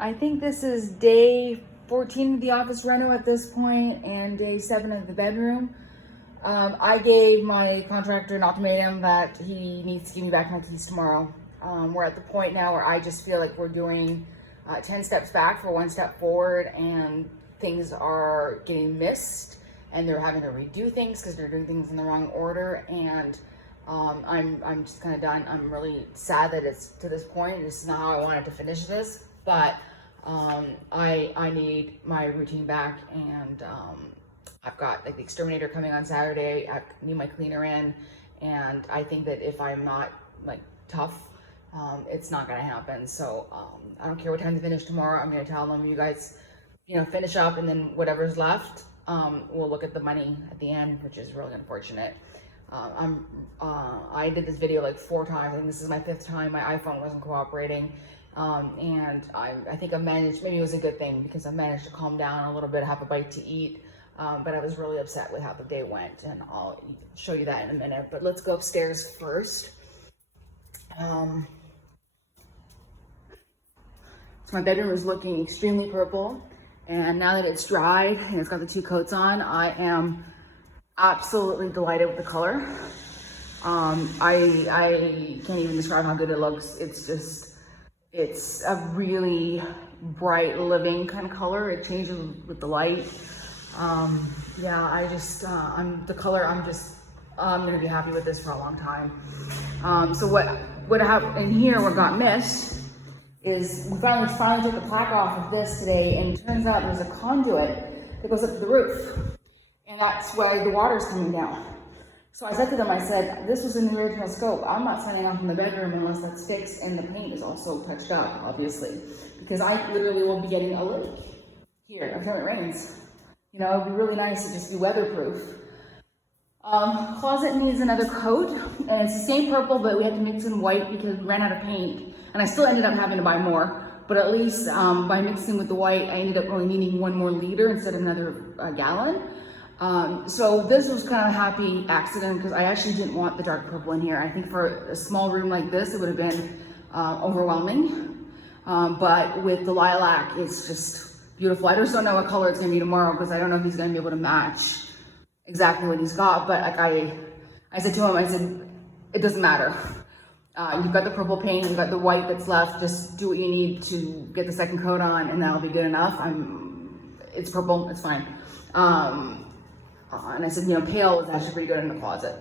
I think this is day 14 of the office reno at this point and day 7 of the bedroom. I gave my contractor an ultimatum that he needs to give me back my keys tomorrow. We're at the point now where I just feel like we're doing 10 steps back for 1 step forward, and things are getting missed and they're having to redo things because they're doing things in the wrong order. And I'm just kind of done. I'm really sad that it's to this point. This is not how I wanted to finish this, but I need my routine back, and I've got like the exterminator coming on Saturday. I need my cleaner in, and I think that if I'm not like tough, it's not gonna happen. So I don't care what time to finish tomorrow. I'm gonna tell them, you guys, finish up, and then whatever's left, we'll look at the money at the end, which is really unfortunate. I did this video like 4 times, and this is my 5th time. My iPhone wasn't cooperating. And I think I managed, maybe it was a good thing because I managed to calm down a little bit, have a bite to eat. But I was really upset with how the day went, and I'll show you that in a minute. But let's go upstairs first. So my bedroom is looking extremely purple, and now that it's dried and it's got the 2 coats on, I am absolutely delighted with the color. I can't even describe how good it looks. It's a really bright, living kind of color. It changes with the light. Yeah, I'm gonna be happy with this for a long time. So what happened in here, what got missed, is we finally took the plaque off of this today, and it turns out there's a conduit that goes up to the roof, and that's why the water's coming down. So I said to them, I said, this was in the original scope. I'm not signing off in the bedroom unless that's fixed and the paint is also touched up, obviously, because I literally will be getting a leak here every time it rains. It'd be really nice to just be weatherproof. Closet needs another coat, and it's the same purple, but we had to mix in white because we ran out of paint, and I still ended up having to buy more. But at least by mixing with the white, I ended up only needing 1 more liter instead of another gallon. So this was kind of a happy accident because I actually didn't want the dark purple in here. I think for a small room like this, it would have been overwhelming. But with the lilac, it's just beautiful. I just don't know what color it's gonna be tomorrow because I don't know if he's gonna be able to match exactly what he's got. But like I said to him, I said, it doesn't matter. You've got the purple paint, you've got the white that's left. Just do what you need to get the second coat on, and that'll be good enough. It's purple, it's fine. And I said, pale is actually pretty good in the closet.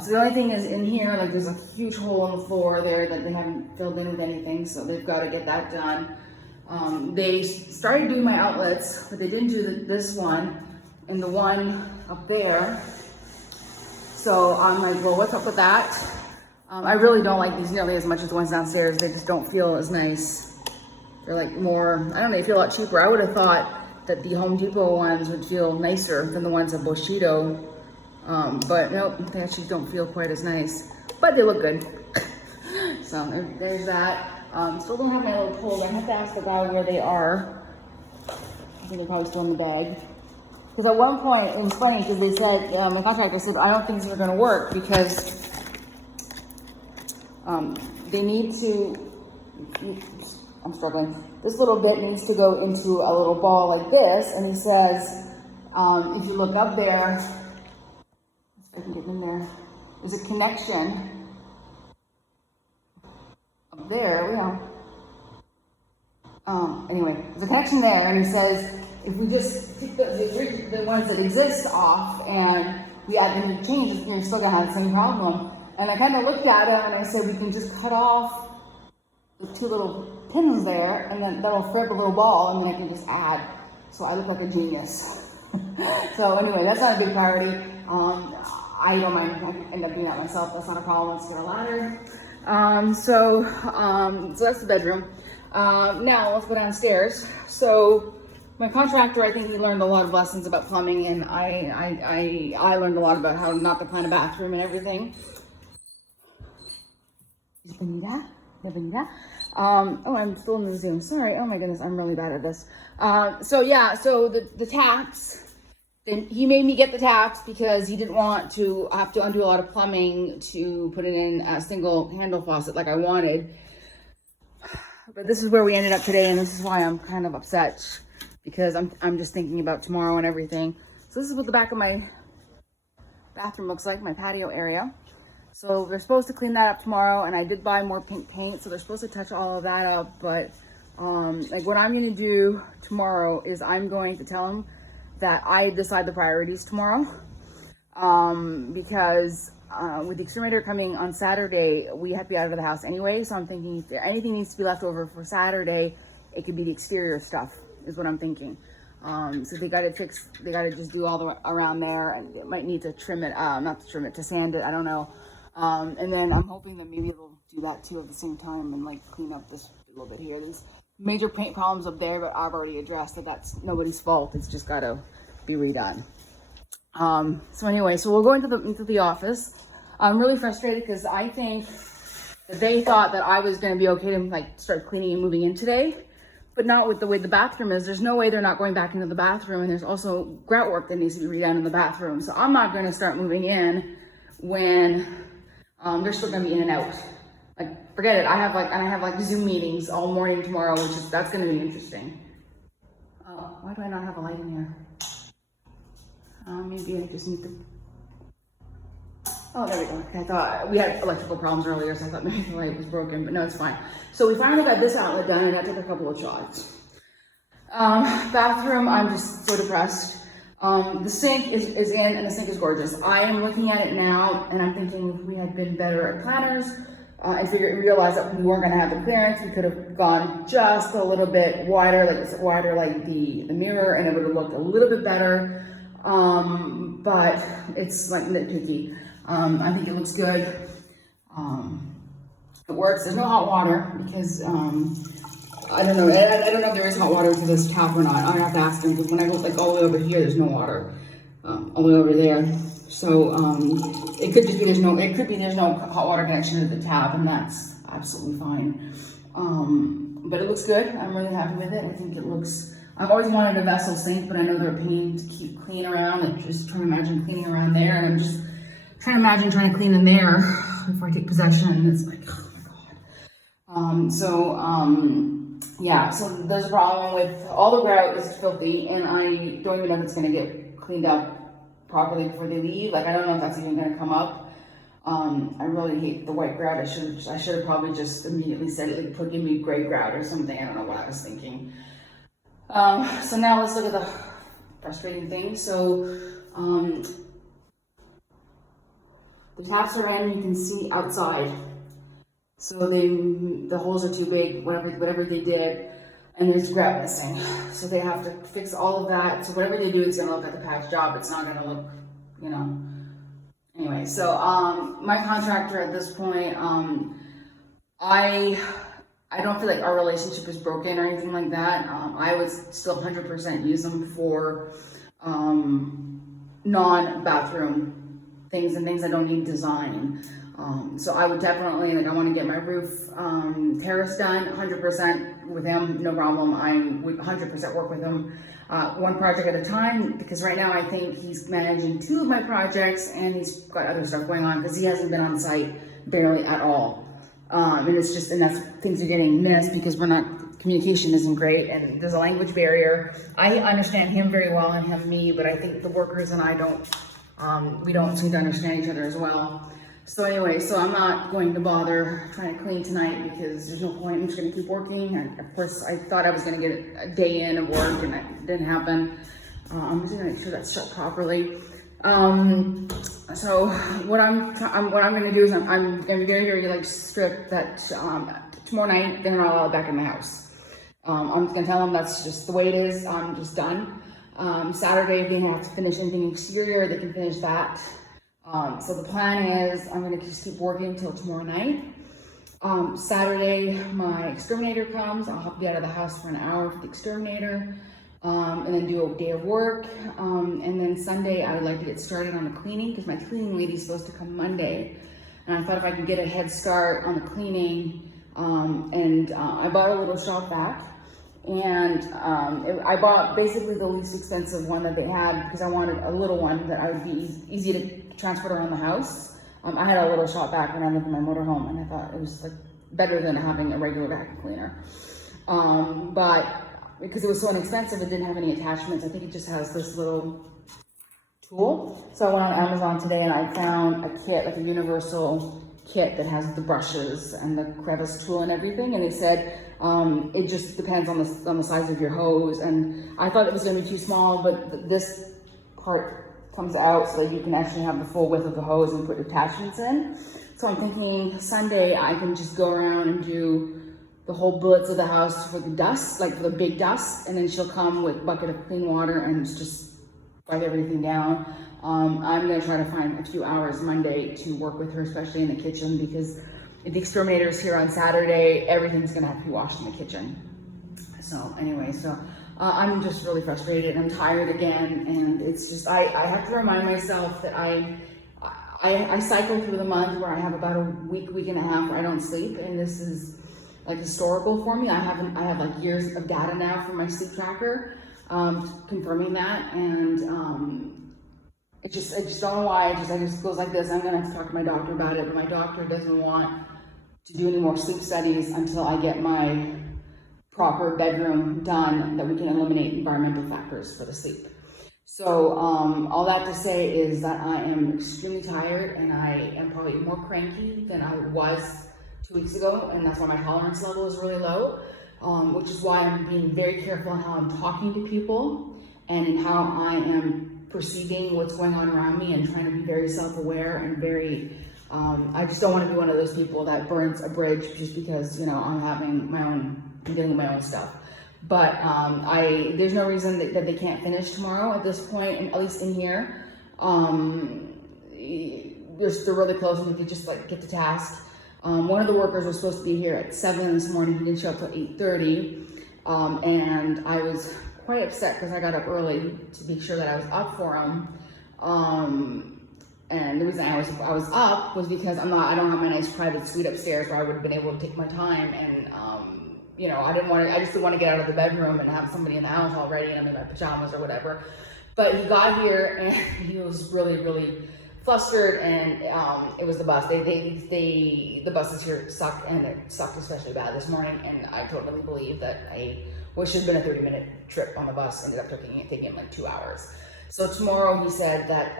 So the only thing is in here, like there's a huge hole in the floor there that they haven't filled in with anything, so they've got to get that done. They started doing my outlets, but they didn't do this one and the one up there. So I'm like, well, what's up with that? I really don't like these nearly as much as the ones downstairs. They just don't feel as nice. They're like more, I don't know, they feel a lot cheaper. I would have thought that the Home Depot ones would feel nicer than the ones at Bushido. But nope, they actually don't feel quite as nice, but they look good. So there's that. Still don't have my little poles. I have to ask the guy where they are. I think they're probably still in the bag. Because at one point, it was funny because they said, my contractor said, I don't think these are gonna work because they need to, I'm struggling. This little bit needs to go into a little ball like this. And he says, if you look up there, if I can get in there, there's a connection up there, anyway, there's a connection there, and he says, if we just take the ones that exist off and we add any changes, you're still gonna have the same problem. And I kind of looked at him and I said, we can just cut off the 2 little pins there, and then that'll free up a little ball, and then I can just add. So I look like a genius. So anyway, that's not a big priority. I don't mind. I can end up doing that myself. That's not a problem. Let's get a ladder. So that's the bedroom. Now let's go downstairs. So my contractor, I think he learned a lot of lessons about plumbing, and I learned a lot about how not to plan a bathroom and everything. Oh, I'm still in the Zoom. Sorry. Oh my goodness, I'm really bad at this. So the taps. Then he made me get the taps because he didn't want to have to undo a lot of plumbing to put it in a single handle faucet like I wanted. But this is where we ended up today, and this is why I'm kind of upset, because I'm just thinking about tomorrow and everything. So this is what the back of my bathroom looks like, my patio area. So they're supposed to clean that up tomorrow, and I did buy more pink paint, so they're supposed to touch all of that up. But like what I'm going to do tomorrow is I'm going to tell them that I decide the priorities tomorrow, because with the exterminator coming on Saturday, we have to be out of the house anyway. So I'm thinking if anything needs to be left over for Saturday, it could be the exterior stuff, is what I'm thinking. So they got to fix, they got to just do all the around there, and it might need to trim it, not to trim it, to sand it, I don't know. And then I'm hoping that maybe it'll do that too at the same time, and like clean up this little bit here. There's major paint problems up there, but I've already addressed it. That's nobody's fault. It's just got to be redone. So anyway, so we'll go into the office. I'm really frustrated because I think that they thought that I was going to be okay to like start cleaning and moving in today, but not with the way the bathroom is. There's no way they're not going back into the bathroom, and there's also grout work that needs to be redone in the bathroom. So I'm not going to start moving in when they're still going to be in and out. Like, forget it. I have like Zoom meetings all morning tomorrow, that's going to be interesting. Why do I not have a light in here? Maybe I just need to. Oh, there we go. I thought we had electrical problems earlier, so I thought maybe the light was broken, but no, it's fine. So we finally got this outlet done, and that took a couple of shots. Bathroom, I'm just so depressed. The sink is in, and the sink is gorgeous. I am looking at it now, and I'm thinking if we had been better at planners, and realized that we weren't going to have the clearance, we could have gone just a little bit wider, like the mirror, and it would have looked a little bit better. But it's like nitpicky. I think it looks good. It works. There's no hot water because I don't know. I don't know if there is hot water to this tap or not. I have to ask them, because when I go like all the way over here, there's no water. All the way over there. So it could just be there's no. It could be there's no hot water connection to the tap, and that's absolutely fine. But it looks good. I'm really happy with it. I think it looks. I've always wanted a vessel sink, but I know they're a pain to keep clean around. And just trying to imagine cleaning around there, and I'm just trying to imagine trying to clean in there before I take possession. It's like, oh my god. Yeah, so there's a problem with all the grout is filthy, and I don't even know if it's gonna get cleaned up properly before they leave. Like, I don't know if that's even gonna come up. I really hate the white grout. I should have probably just immediately said, like, give me gray grout or something. I don't know what I was thinking. So now let's look at the frustrating thing. So, the taps are in, you can see outside. So the holes are too big, whatever they did, and there's grout missing. So they have to fix all of that. So whatever they do, it's gonna look like a patch job. It's not gonna look, you know. Anyway, so my contractor at this point, I don't feel like our relationship is broken or anything like that. I would still 100% use them for non-bathroom things and things I don't need design. So I would definitely, like, I want to get my roof terrace done 100% with him, no problem. I would 100% work with him one project at a time, because right now I think he's managing 2 of my projects, and he's got other stuff going on because he hasn't been on site barely at all. And it's just, and that's, things are getting missed because communication isn't great, and there's a language barrier. I understand him very well and him me, but I think the workers and I don't, we don't seem to understand each other as well. So anyway, so I'm not going to bother trying to clean tonight because there's no point. I'm just going to keep working. And of course, I thought I was going to get a day in of work, and that didn't happen. I'm just going to make sure that's shut properly. So what I'm going to do is I'm going to be very like strict that tomorrow night they're not allowed back in the house. I'm just going to tell them that's just the way it is. I'm just done. Saturday, if they have to finish anything exterior, they can finish that. So the plan is I'm going to just keep working until tomorrow night. Saturday, my exterminator comes. I'll have to be out of the house for an hour for the exterminator, and then do a day of work. And then Sunday, I would like to get started on the cleaning because my cleaning lady's supposed to come Monday. And I thought if I could get a head start on the cleaning, I bought a little shop vac. And I bought basically the least expensive one that they had because I wanted a little one that I would be easy to transport around the house. I had a little shop vac when I lived in my motorhome, and I thought it was like better than having a regular vacuum cleaner. But because it was so inexpensive, it didn't have any attachments. I think it just has this little tool. So I went on Amazon today and I found a kit, like a universal kit that has the brushes and the crevice tool and everything. And they said it just depends on the size of your hose. And I thought it was going to be too small, but this part comes out so that you can actually have the full width of the hose and put attachments in. So I'm thinking Sunday I can just go around and do the whole bullets of the house for the dust, like for the big dust, and then she'll come with a bucket of clean water and just wipe everything down. I'm gonna try to find a few hours Monday to work with her, especially in the kitchen, because if the exterminator is here on Saturday, everything's gonna have to be washed in the kitchen. So anyway, I'm just really frustrated. I'm tired again, and it's just, I have to remind myself that I cycle through the month where I have about a week and a half where I don't sleep, and this is like historical for me. I have like years of data now from my sleep tracker, confirming that, and I just don't know why. It just goes like this. I'm gonna have to talk to my doctor about it, but my doctor doesn't want to do any more sleep studies until I get my proper bedroom done, that we can eliminate environmental factors for the sleep. So all that to say is that I am extremely tired, and I am probably more cranky than I was 2 weeks ago, and that's why my tolerance level is really low, which is why I'm being very careful in how I'm talking to people and in how I am perceiving what's going on around me, and trying to be very self-aware and very, I just don't want to be one of those people that burns a bridge just because, you know, I'm dealing with my own stuff. But there's no reason that they can't finish tomorrow at this point, and at least in here. They're really close, and we could just like get to task. One of the workers was supposed to be here at 7 this morning. He didn't show up till 8:30, and I was quite upset because I got up early to make sure that I was up for him. And the reason I was up was because I don't have my nice private suite upstairs where I would have been able to take my time, and you know, I just didn't want to get out of the bedroom and have somebody in the house already, and I'm in my pajamas or whatever. But he got here and he was really, really flustered, and it was the bus. The buses here suck, and it sucked especially bad this morning. And I totally believe that what should have been a 30-minute trip on the bus ended up taking him like 2 hours. So tomorrow he said that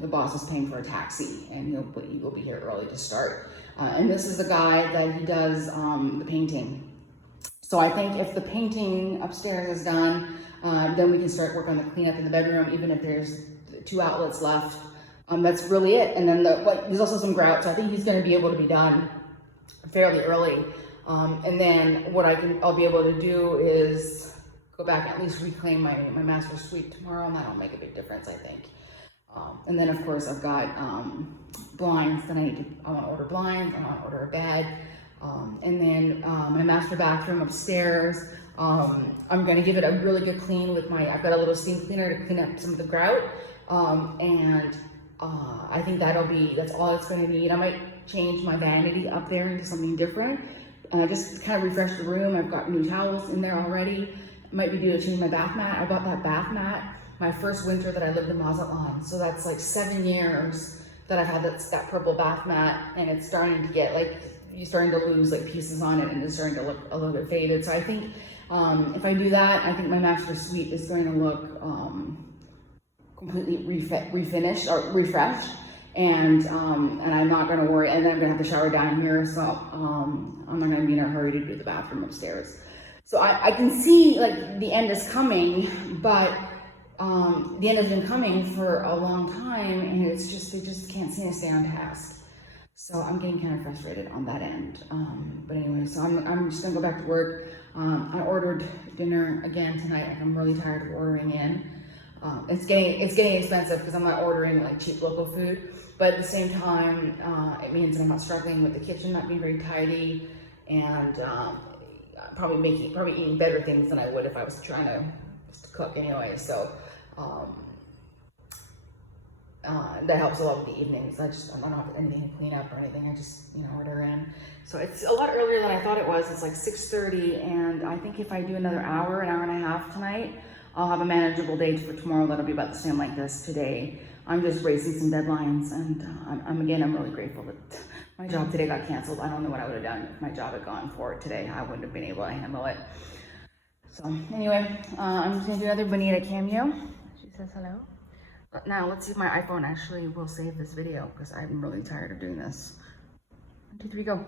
the boss is paying for a taxi, and he will be here early to start. And this is the guy that he does the painting. So I think if the painting upstairs is done, then we can start work on the cleanup in the bedroom, even if there's 2 outlets left. That's really it. And then there's also some grout, so I think he's going to be able to be done fairly early. And then what I'll be able to do is go back and at least reclaim my master suite tomorrow, and that'll make a big difference, I think. And then of course I've got blinds that I want to order blinds, I want to order a bed. And then my master bathroom upstairs, I'm going to give it a really good clean with I've got a little steam cleaner to clean up some of the grout. And I think that's all it's going to need. I might change my vanity up there into something different. Just to kind of refresh the room. I've got new towels in there already. I might be due to change my bath mat. I bought that bath mat my first winter that I lived in Mazatlan. So that's like 7 years that I've had that purple bath mat, and it's starting to get you're starting to lose like pieces on it, and it's starting to look a little bit faded. So I think if I do that, I think my master suite is going to look completely refinished or refreshed, and I'm not going to worry. And then I'm going to have the shower down here, so I'm not going to be in a hurry to do the bathroom upstairs. So I can see like the end is coming, but the end has been coming for a long time, and it's just they just can't seem to stay on task. So I'm getting kind of frustrated on that end. But anyway, so I'm just gonna go back to work. I ordered dinner again tonight. I'm really tired of ordering in. It's getting expensive because I'm not ordering like cheap local food, but at the same time, it means that I'm not struggling with the kitchen not being very tidy, and probably eating better things than I would if I was trying to cook anyway. So that helps a lot with the evenings. I don't have anything to clean up or anything. I just order in. So it's a lot earlier than I thought it was. It's like 6:30, and I think if I do another hour and a half tonight, I'll have a manageable day for tomorrow that'll be about the same like this today. I'm just racing some deadlines, and I'm really grateful that my job today got canceled. I don't know what I would have done if my job had gone for it today. I wouldn't have been able to handle it. So anyway, I'm just gonna do another Bonita cameo. She says hello. But now let's see if my iPhone actually will save this video, because I'm really tired of doing this. 1, 2, 3, go.